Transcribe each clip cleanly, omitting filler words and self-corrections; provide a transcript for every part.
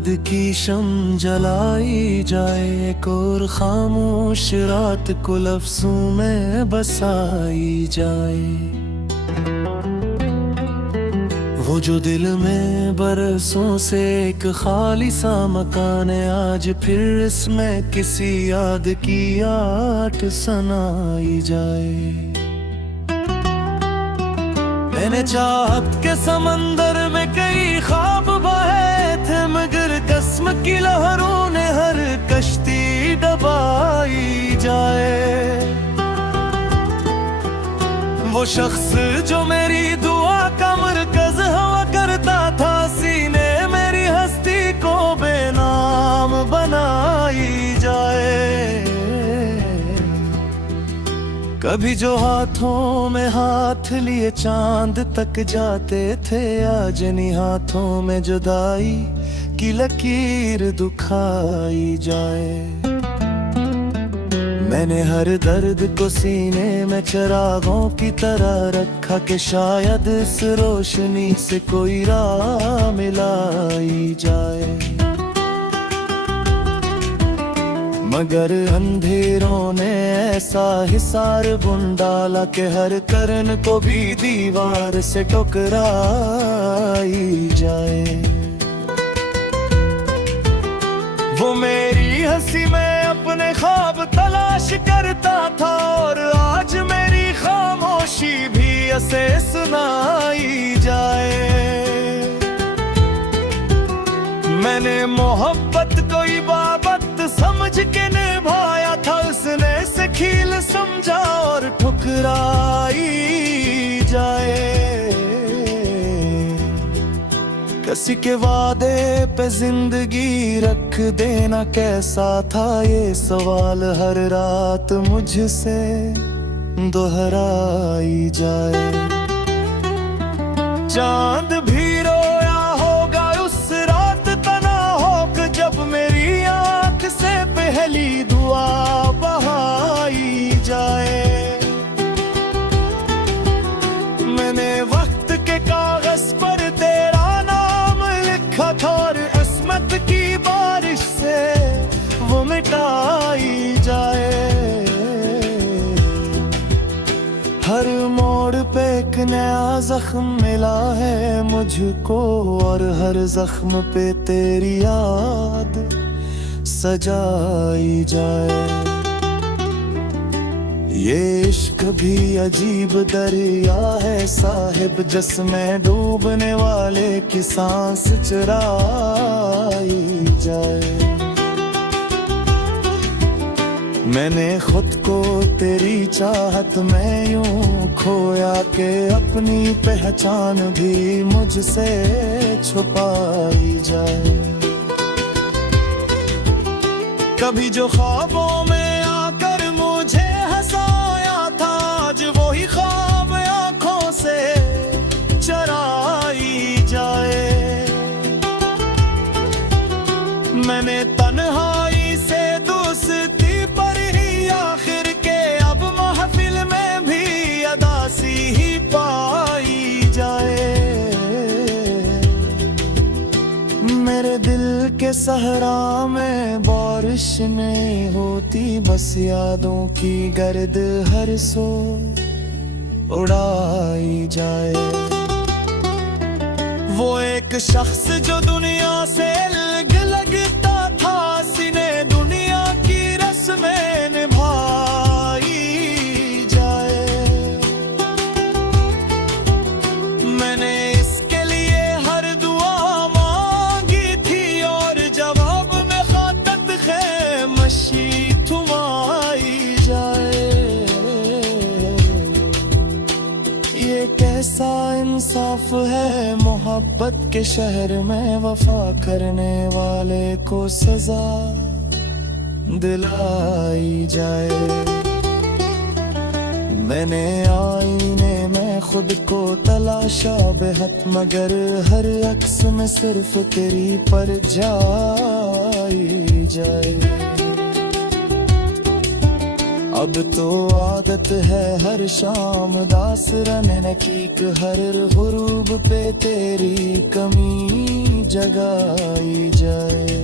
दर्द की शम जलाई जाए, एक और खामोश रात को लफ्जों में बसाई जाए। वो जो दिल में बरसों से एक खाली सा मकान है, आज फिर इसमें किसी याद की आट सनाई जाए। मैंने चाहत के समंदर में कई ख्वाब बहे थे, मगर कसम की लहरों ने हर कश्ती दबाई जाए। वो शख्स जो मेरी दुआ का मरकज हुआ करता था, सीने मेरी हस्ती को बेनाम बनाई जाए। कभी जो हाथों में हाथ लिए चांद तक जाते थे, आज नहीं हाथों में जुदाई की लकीर दुखाई जाए। मैंने हर दर्द को सीने में चिरागों की तरह रखा कि शायद इस रोशनी से कोई राह मिलाई जाए। मगर अंधेरों ने ऐसा हिसार बुन डाला कि हर करन को भी दीवार से टकराई जाए। वो मेरी हंसी में अपने ख्वाब तलाश करता था, और आज मेरी खामोशी भी ऐसे सुनाई जाए। मैंने मोहब्बत को इबादत समझ के निभाया था, उसने से खील समझा और ठुकराई जाए। किसी के वादे पे जिंदगी रख देना कैसा था, ये सवाल हर रात मुझसे दोहराई जाए। चांद भी रोया होगा उस रात तना होकर, जब मेरी आंख से पहली दुआ बहाई जाए। मैंने वक्त के कागज पर तेरा नाम लिखा था, और अस्मत की बारिश से वो मिटाई जाए। हर मोड़ पे एक नया जख्म मिला है मुझको, और हर जख्म पे तेरी याद सजाई जाए। ये इश्क भी अजीब दरिया है साहिब, जिसमें डूबने वाले की सांस चुराई जाए। मैंने खुद को तेरी चाहत में यूं खोया कि अपनी पहचान भी मुझसे छुपाई जाए। कभी जो ख्वाबों में आकर मुझे हंसाया था, आज वही ख्वाब आंखों से चराई जाए। मैंने तन्हाई से दोस्ती पर ही आखिर के अब महफिल में भी अदासी ही पाई जाए। मेरे दिल के सहरा में बारिश नहीं होती, बस यादों की गर्द हर सो उड़ाई जाए। वो एक शख्स जो दुनिया से अलग लगता था, सीने दुनिया की रस्में निभाई जाए। मैंने इसके लिए हर दुआ मांगी थी, और जवाब में खातत ख़ैमशी थमाई जाए। ये कैसा इंसाफ है मोहब्बत के शहर में, वफा करने वाले को सजा दिलाई जाए। मैंने आईने में खुद को तलाशा बेहद, मगर हर अक्स में सिर्फ तेरी परछाई जाए। अब तो आदत है हर शाम दास रने की, हर गुरूब पे तेरी कमी जगाई जाए।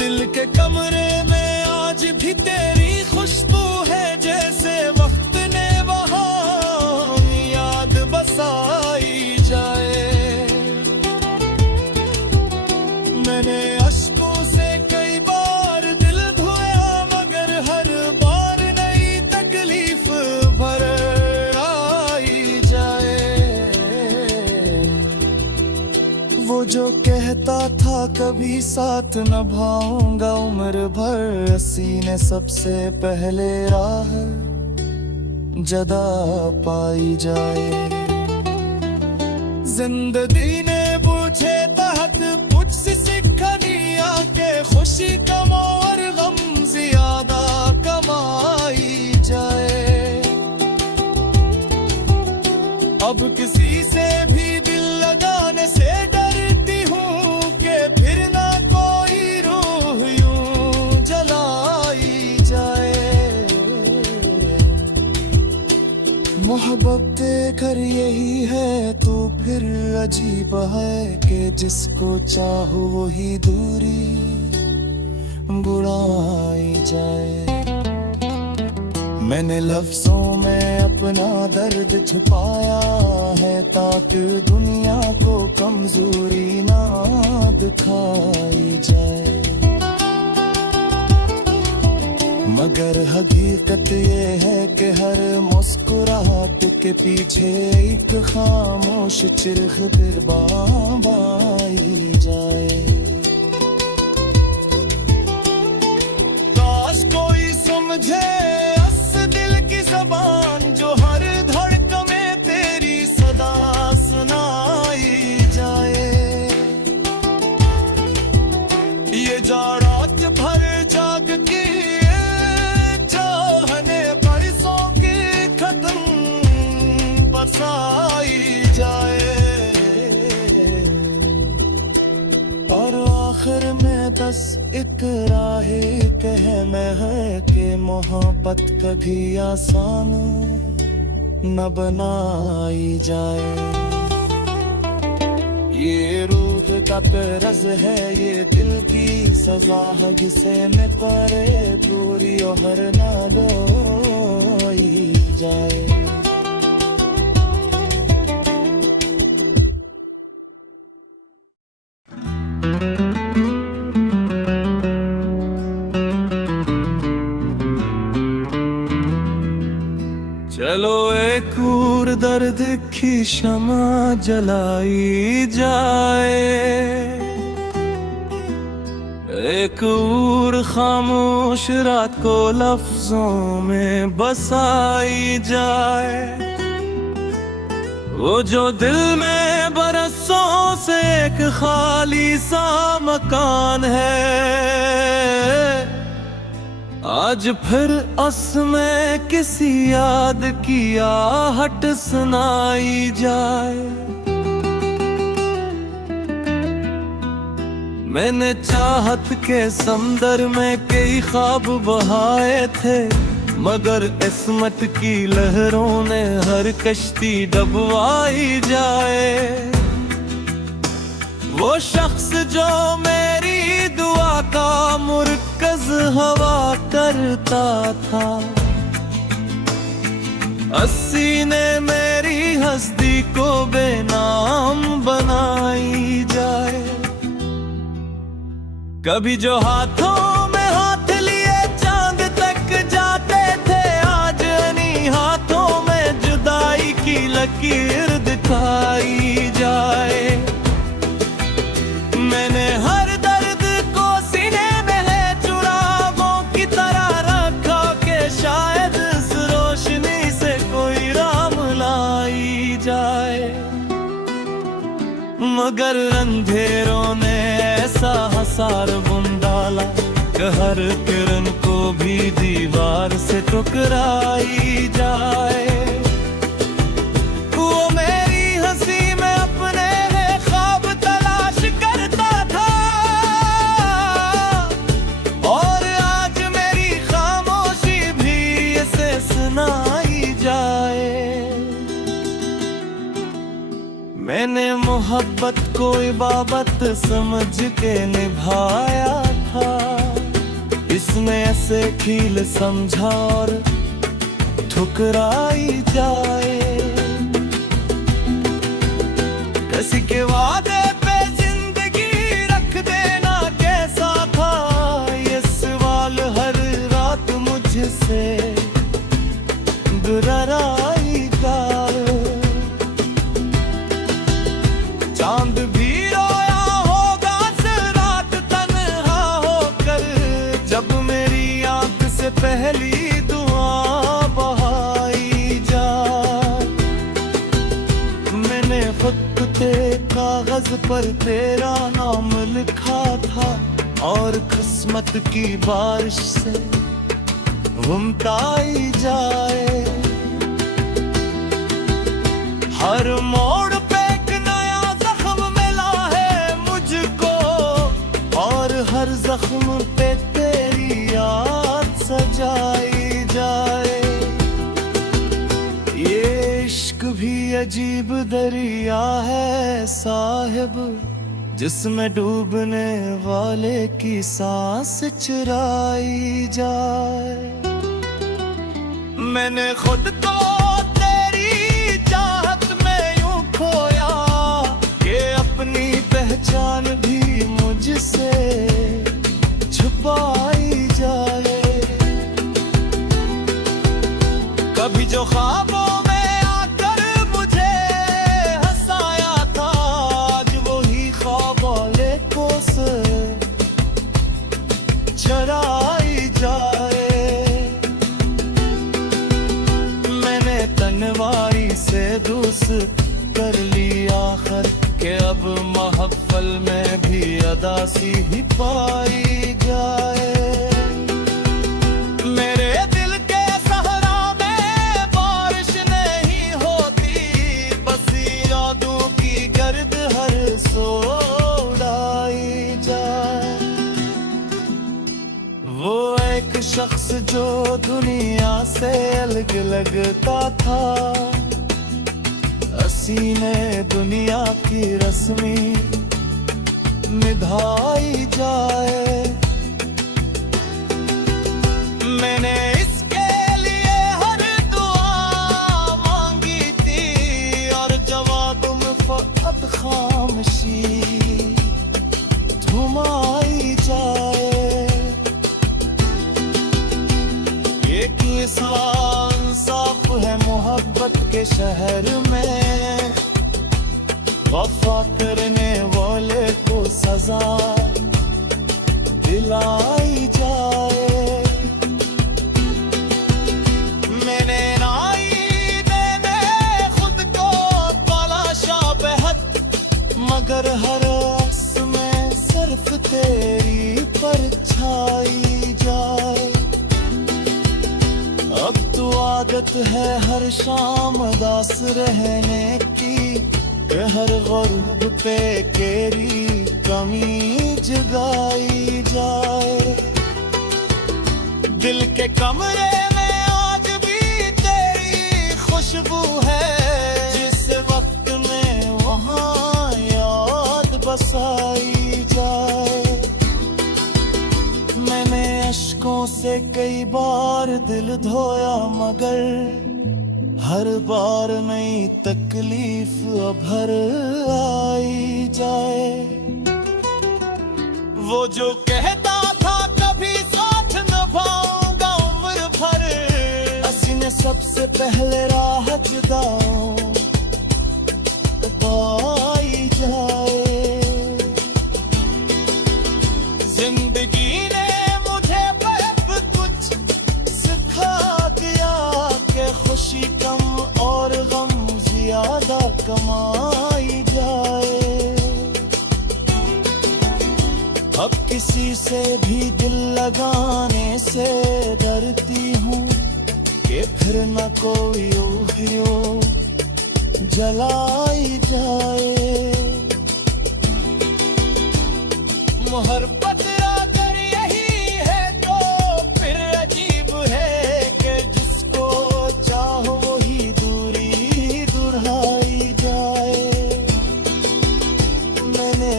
दिल के कमरे में आज भी तेरी खुशबू है, जैसे वक्त ने वहाँ याद बसाई जाए। मैंने अश्कों से कई बार दिल धोया, मगर हर बार नई तकलीफ भर आई जाए। वो जो कहता था कभी साथ निभाऊंगा उम्र भर, सीने सबसे पहले राह जदा पाई जाए। जिंदगी ने पूछे तहत मुझसे सीखा दिया के खुशी कम और गम ज्यादा कमाई जाए। अब किसी से भी दिल लगाने से डरती हूँ कि फिर ना कोई रूह यूं जलाई जाए। मोहब्बत देकर यही है तो फिर अजीब है कि जिसको चाहो वही दूरी बुढ़ाई जाए। मैंने लफ्जों में अपना दर्द छुपाया है ताकि दुनिया को कमजोरी ना दिखाई जाए। मगर हकीकत ये है कि हर मुस्कुराहट के पीछे एक खामोश चिरख फिर बाई जाए। काश कोई समझे इस दिल की ज़बान जो हर धड़कन में तेरी सदा सुनाई जाए। ये जा रात भर जाग की बसाई जाए। और आखिर में बस एक राहे कहना है कि मोहब्बत कभी आसान न बनाई जाए। ये रूह का तरस है, ये दिल की सजा है जिसे में परे दूरी और न लोई जाए। चलो एक और दर्द की शमा जलाई जाए, एक और खामोश रात को लफ्जों में बसाई जाए। वो जो दिल में बरसों से एक खाली सा मकान है, आज फिर उसमें किसी याद की आहट सुनाई जाए। मैंने चाहत के समंदर में कई ख्वाब बहाए थे, मगर किस्मत की लहरों ने हर कश्ती डुबवाई जाए। वो शख्स जो मेरी दुआ का मुरकज हवा करता था, अस्सी ने मेरी हस्ती को बेनाम बनाई जाए। कभी जो हाथों में हाथ लिए चांद तक जाते थे, आज इन्हीं हाथों में जुदाई की लकीर दिखाई जाए। मैंने हर दर्द को सीने में है चुरागों की तरह रखा कि शायद इस रोशनी से कोई राम लाई जाए। मगर अंधेरों ने ऐसा हसार बुन डाला कि हर किरण को भी दीवार से टकराई जाए। वो मेरी हंसी में अपने ख्वाब तलाश करता था, और आज मेरी खामोशी भी इसे सुनाई जाए। मैंने बाबत समझ के निभाया था। इसमें ऐसे खील समझा और ठुकराई जाए। किसी के वादे पे जिंदगी रख देना कैसा था, ये सवाल हर रात मुझसे दुहराई जाए। चांद भी रोया होगा रात तन्हा होकर, जब मेरी आंख से पहली दुआ बहाई जाए। मैंने खुद ते कागज पर तेरा नाम लिखा था, और किस्मत की बारिश से घुमताई जाए। हर मोड़ पे एक नया जख्म मिला है मुझको, और हर जख्म पे तेरी याद सजाई जाए। ये इश्क भी अजीब दरिया है साहिब, जिसमें डूबने वाले की सांस चुराई जाए। मैंने खुद को तेरी चाहत में यूं खोया कि अपनी पहचान भी मुझसे छुपाई जाए। कभी जो ख्वाबों में आकर मुझे हंसाया था, आज वही ख्वाब वाले को से चराई जाए। तनवारी से दोस्त कर ली आखिर, के अब महफल में भी अदासी ही पाई जाए। मेरे दिल के सहरा में बारिश नहीं होती, बस यादों की गर्द हर सो उड़ाई जाए। वो एक शख्स जो दुनिया से अलग लगता था, सीने दुनिया की रस्मी निभाई जाए। मैंने इसके लिए हर दुआ मांगी थी, और जवाब में फकत खामोशी घुमाई जाए। ये इंसाफ है मोहब्बत के शहर में, वफा करने वाले को सजा दिलाई जाए। मैंने मैंने खुद को पाला शाबहत, मगर हर अक्स में सिर्फ तेरी परछाई जाए। अब तो आदत है हर शाम उदास रहने की, हर गुरूब पे तेरी कमी जगाई जाए। दिल के कमरे में आज भी तेरी खुशबू है, जिस वक्त में वहाँ याद बसाई जाए। मैंने अश्कों से कई बार दिल धोया, मगर हर बार नई तकलीफ भर आई जाए। वो जो कहता था कभी साथ निभाऊंगा उम्र भर, असी ने सबसे पहले राह जुदाओं पाई जाए। जिंदगी ने मुझे बहुत कुछ सिखा दिया कि खुशी कम और गम ज्यादा कमाई जाए। अब किसी से भी दिल लगाने से डरती हूँ कि फिर न कोई यूं जलाई जाए। मोहब्बत अगर यही है तो फिर अजीब है कि जिसको चाहो वही दूरी दुराई जाए। मैंने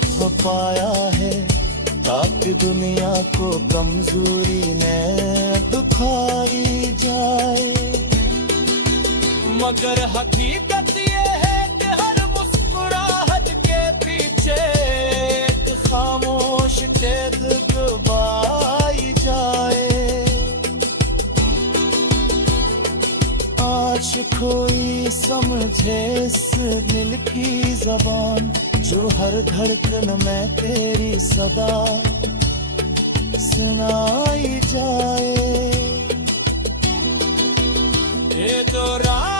थपाया है ताकि दुनिया को कमजोरी में दुखाई जाए। मगर हकीकत ये है कि हर मुस्कुराहट के पीछे एक खामोश छेद दबाई जाए। आज कोई समझे इस दिल की जबान जो हर धड़कन में तेरी सदा सुनाई जाए। ये तो रात